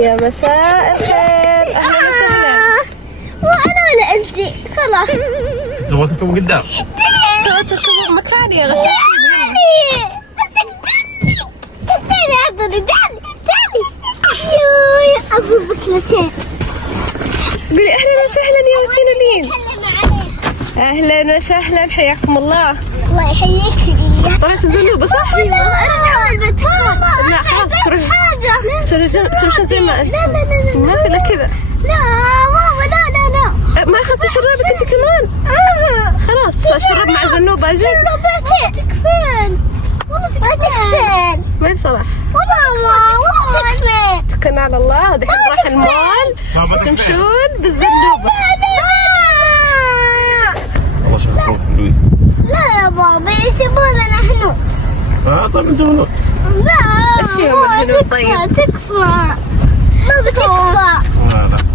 يا مساء الخير، اهلا وسهلا. وانا ولا انتي؟ خلاص سويت لكم قدام. سويت لكم مكاني يا غشاش. تعالي يا ابو بكلتين. قولي اهلا وسهلا يا وتينا لين. اهلا وسهلا، حياكم الله. الله يحييك. طلعت مزنوبة صح؟ ايوه ارجع البيت. لا خلاص تروحي حاجة. تمشي زي ما انت. لا ما في الا كذا. لا ماما لا ما اخذتي شرابك انت كمان؟ خلاص شرب مع زنوبة اجل. شربتك فين؟ والله تكفين. وين صلاح؟ والله تكفين. توكلنا على الله، دحين نروح المول تمشون بالزنوبة. والله شكرا لوي. لا يا بابا يجيبوننا هنود. طيب انتم هنود. لا ايش فيهم الهنود طيب؟ تكفى. ما بتكفى. لا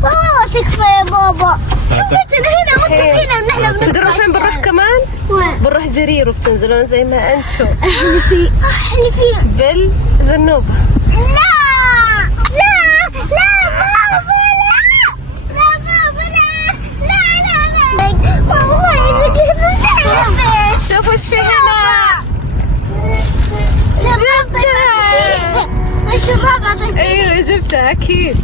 والله تكفى يا بابا. شوفتنا هنا وانتم هنا ونحن تدرون فين بنروح كمان؟ وين؟ بنروح جرير وبتنزلون زي ما انتم احلفي بالزنوبة. لا بابا لا بابا لا والله انك شوفوا ايش في هنا. جبتها. ايوه جبتها اكيد.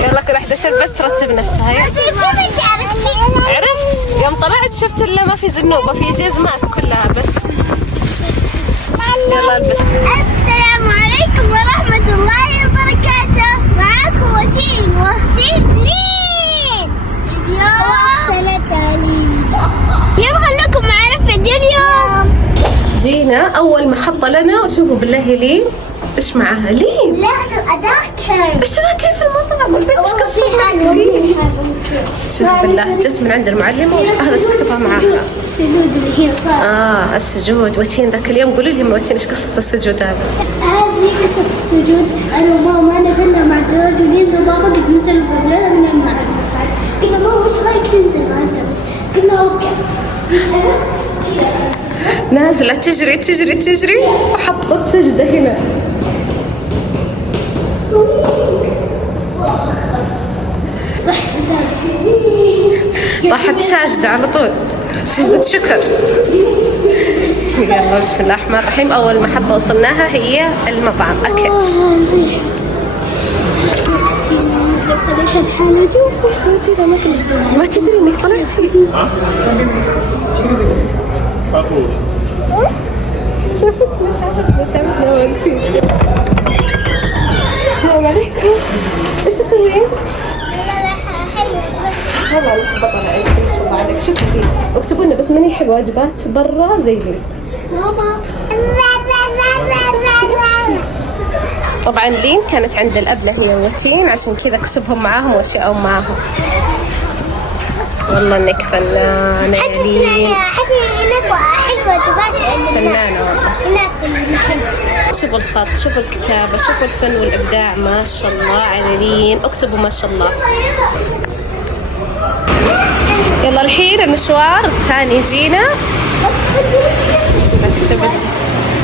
يلا كل واحدة تلبس ترتب نفسها. عرفت يوم طلعت شفت الا ما في زنوبة، في جزمات كلها بس. يلا البس. السلام عليكم ورحمة الله وبركاته. معاكم وتين واختي لين. اليوم خليكم معنا في فيديو اليوم. جينا اول محطة لنا، وشوفوا بالله لين ايش معاها. لين لازم اذاكر. ايش رايك في المطعم والبيت ايش قصة لين؟ شوفوا بالله جت من عند المعلمة وهذا تكتبها معاها. السجود اللي هي صار. السجود. وتين ذاك اليوم قولوا لي وتين ايش قصة السجود هذا؟ هذه قصة السجود. أنا وماما نزلنا مع جورج ولين وبابا قد نزل قبلنا من المعرض. قلنا ماما وش رايك ننزل ما أنت بس؟ قلنا أوكي. نازلة تجري وحطت سجدة هنا. رحت طاحت ساجدة على طول، سجدة شكر. يلا بسم الله الرحمن الرحيم. أول محطة وصلناها هي المطعم أكل. خليت الحالة جوا. ايش سويتي لا ما تدري انك طلعتي؟ شافت مساعدتنا واقفين. السلام عليكم. ايش تسوين؟ والله بطلة عليك ما شاء الله عليك. شوفي اكتبوا لنا بس ماني حلوة وجبات برا زي دي. ماما طبعا لين كانت عند الأبلة هي وتين، عشان كذا كتبهم معاهم واشياءهم معاهم. والله انك فنانة يا لين. هناك حلوة وجبات فنانة والله. هناك في المحل. شوفوا الخط، شوفوا الكتابة، شوفوا الفن والإبداع، ما شاء الله على لين. اكتبوا ما شاء الله. يلا الحين المشوار الثاني جينا. كتبت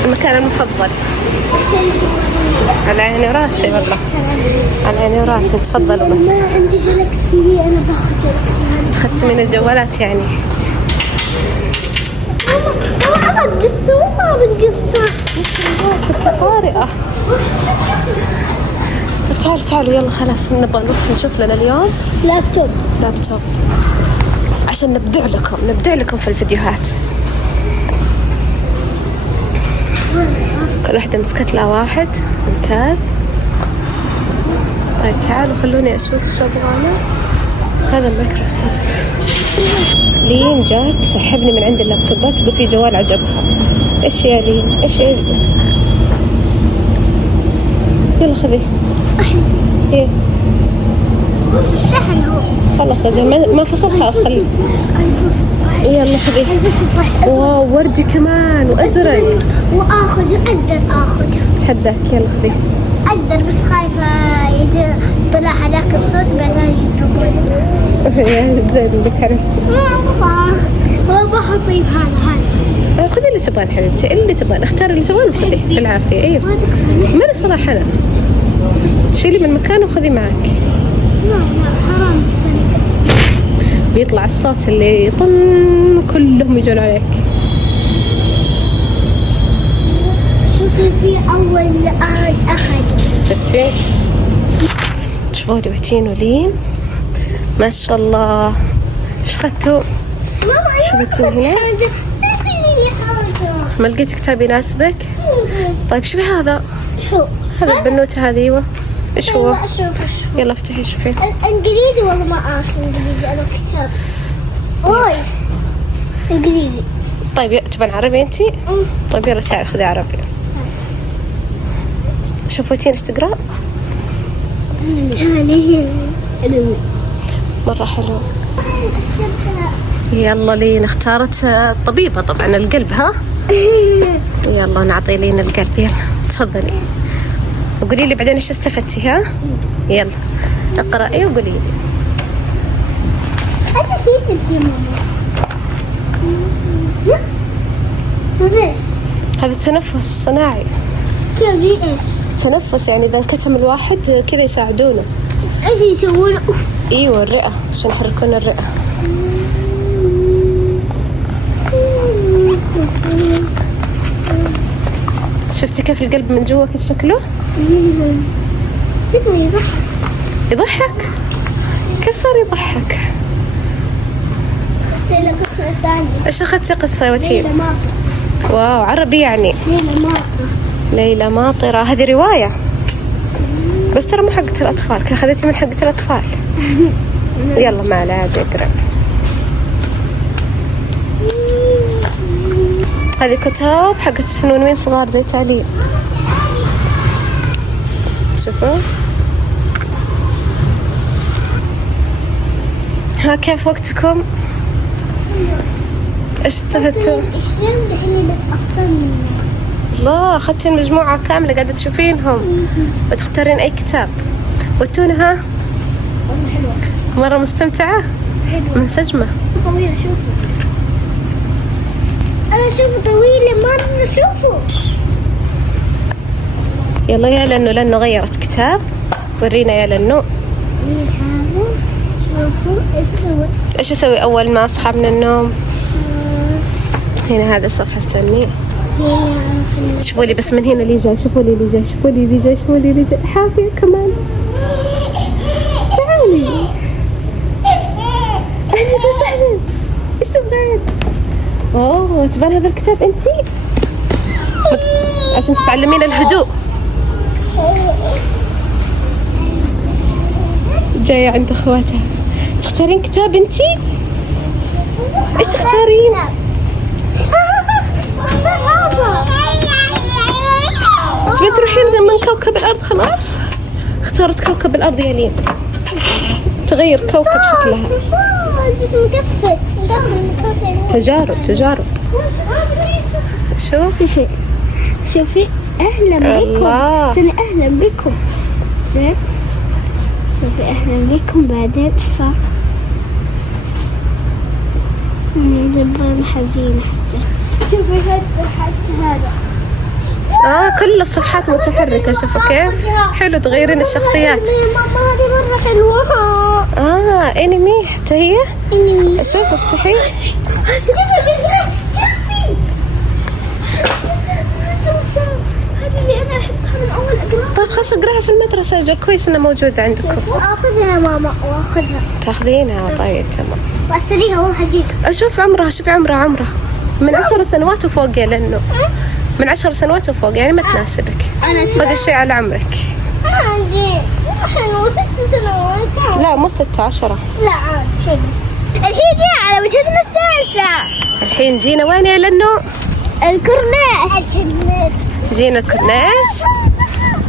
المكان المفضل. على عيني وراسي والله، على عيني وراسي. تفضلوا بس. عندي جالكسي. أنا باخذ جالكسي. تختمين الجوالات يعني. ماما بتقصوا ما بتقصوا. ست قارئة. تعالوا يلا خلاص نبغى نروح نشوف لنا اليوم لابتوب عشان نبدع لكم في الفيديوهات. كل واحدة مسكت لها واحد. ممتاز. طيب تعالوا خلوني أشوف إيش أبغانا. هذا المايكروسوفت. لين جات تسحبني من عند اللابتوبات تقول في جوال عجبها. إيش يا لين؟ إيش يلا خذي. إيه الشحن هو خلص أجل ما فصل خلاص خلي. يلا خذي. واو وردي كمان وأزرق. أقدر آخذ. تحداك يلا خذي. أقدر بس خايفة إذا طلع هذاك الصوت بعدين يضربوني الناس. يا زين انك عرفتي. ما بحطيب هذا. خذي اللي تبغان حبيبتي، اللي تبغان اختاري اللي تبغان وخذي بالعافية. ايوه ما تكفي. ماني صراحة أنا شيلي من مكانه وخذي معك. لا حرام السرقة. بيطلع الصوت اللي يطن كلهم يجون عليك. شوفي في أول الآن أخذوا. شفتي؟ شوفوا لي وتين ولين ما شاء الله. ايش خدتوا؟ ماما شو بتجيب هنا؟ حاجة. حاجة. ما لقيت كتاب يناسبك؟ طيب شوفي هذا. شو؟ هذا البنوتة هذه. ايوه ايش هو؟ لا أشوف. يلا افتحي شوفي. إنجليزي والله ما أعرف إنجليزي. أنا كتاب. أوي. إنجليزي. طيب تبان عربي انتي؟ طيب يلا تعالي خذي عربي. شوفوا وتين ايش تقرا؟ تعالي. مرة حلو. يلا لين اختارت طبيبة طبعا القلب ها؟ يلا نعطي لين القلب. يلا تفضلي وقولي لي بعدين ايش استفدتي ها؟ يلا اقرأي وقولي لي. أنا نسيت الشيء ماما. وزيش؟ هذا التنفس صناعي. كيف في إيش؟ تنفس يعني إذا انكتم الواحد كذا يساعدونه. إيش يسوون؟ أوف. ايوه الرئة عشان يحركون الرئة. شفتي كيف القلب من جوا كيف شكله؟ سيبه يضحك. يضحك؟ كيف صار يضحك؟ أخذت له قصة ثانية. ايش اخذتي قصة يا وتين؟ ليلى ماطرة. واو عربي يعني. ليلى ماطرة. ليلى ماطرة هذه رواية بس ترى مو حقة الأطفال. كان أخذتي من حقة الأطفال. يلا ما على عاد اقرأ. هذه كتاب حقة سنونين صغار زي تعليم. شوفوا ها كيف وقتكم؟ ايش استفدتوا؟ شلون دحين أكثر منه؟ الله أخذتي المجموعة كاملة قاعدة تشوفينهم وتختارين أي كتاب. والتونة ها؟ حلوة. مرة مستمتعة؟ حلوة. منسجمة. طويلة شوفوا. أنا أشوفه طويلة مرة شوفوا. يلا يا لأنه غيرت كتاب. ورينا يا لأنه إيه هذا؟ شوفوا إيش سويت؟ إيش أسوي أول ما أصحى من النوم؟ هنا هذا الصفحة استني. شوفوا لي بس من هنا اللي جاي. شوفوا لي اللي جاي. شوفوا لي اللي جاي. شوفوا لي اللي جاي. حافية كمان. تعالي. أهلا وسهلا. إيش تبغين؟ أوه تبان هذا الكتاب أنتي؟ عشان تتعلمين الهدوء. جاية عند أخواتها. تختارين كتاب أنتي؟ إيش تختارين؟ تبين تروحين من كوكب الأرض خلاص؟ اختارت كوكب الأرض يا لين. تغير كوكب شكلها. بس مقفل. تجارب. شوف شوفي أهلا بكم. سنة أهلا بكم. شوفي أهلا بكم. بعدين إيش صار؟ جبان حزينة حتى. شوفي حتى هذا. كل الصفحات متحركة. شوفوا كيف حلو تغيرين الشخصيات. ماما هذه مرة حلوة. انمي حتى هي. انمي. شوف افتحي. هذه اللي أنا أحبها من أول أقرأ. طيب خلاص اقراها في المدرسة. أجل كويس إنها موجودة عندكم. أخذها ماما وأخذها. تاخذينها طيب تمام. وأشتريها والله حقيقة. أشوف عمرها. شوفي عمرها من 10 سنوات وفوق يا لأنه من 10 سنوات وفوق يعني ما تناسبك. خذي الشيء على عمرك. عندي حلو 6 سنوات. لا مو 16. لا عاد حلو. الحين جينا على وجهتنا الثالثة. الحين جينا وين يا لأنه؟ الكورنيش. جينا الكورنيش.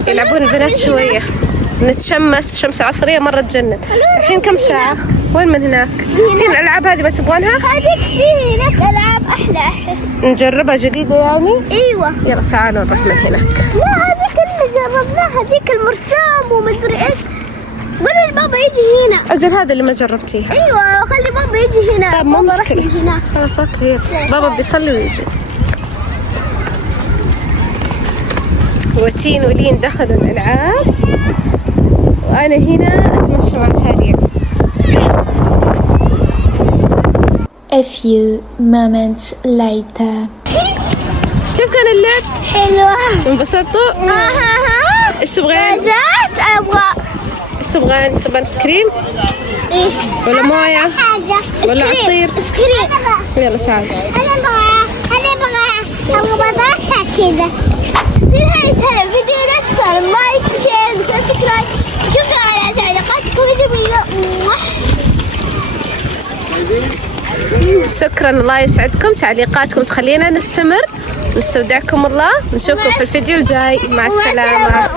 يلعبون البنات شوية. نتشمس شمس عصرية مرة تجنن. الحين كم ساعة؟ وين من هناك؟ الحين الألعاب هذه ما تبغونها؟ هذيك في هناك ألعاب أحلى أحس. نجربها جديدة يعني؟ أيوة. يلا تعالوا نروح من هناك. لا هذيك اللي جربناها هذيك المرسام ومدري إيش. قولي لبابا يجي هنا. أجل هذا اللي ما جربتيها. أيوة خلي بابا يجي هنا. طيب مو بابا راح مشكلة. من هناك. خلاص أوكي يلا. بابا بيصلي ويجي. وتين ولين دخلوا الألعاب وأنا هنا أتمشى مع تاليا. A few moments later. كيف كان اللعب؟ حلوة. انبسطتوا؟ ايش تبغين؟ زاد أبغى. ايش تبغين؟ تبغين ايس كريم؟ إيه. ولا موية؟ حاجة. ولا عصير؟ اسكريم. يلا تعال. أبغى بطاطا كذا. في نهاية هذا الفيديو لا تنسوا لايك وشير وسبسكرايب. شكرا على تعليقاتكم الجميلة. شكرا، الله يسعدكم، تعليقاتكم تخلينا نستمر. نستودعكم الله، نشوفكم في الفيديو الجاي. مع السلامة.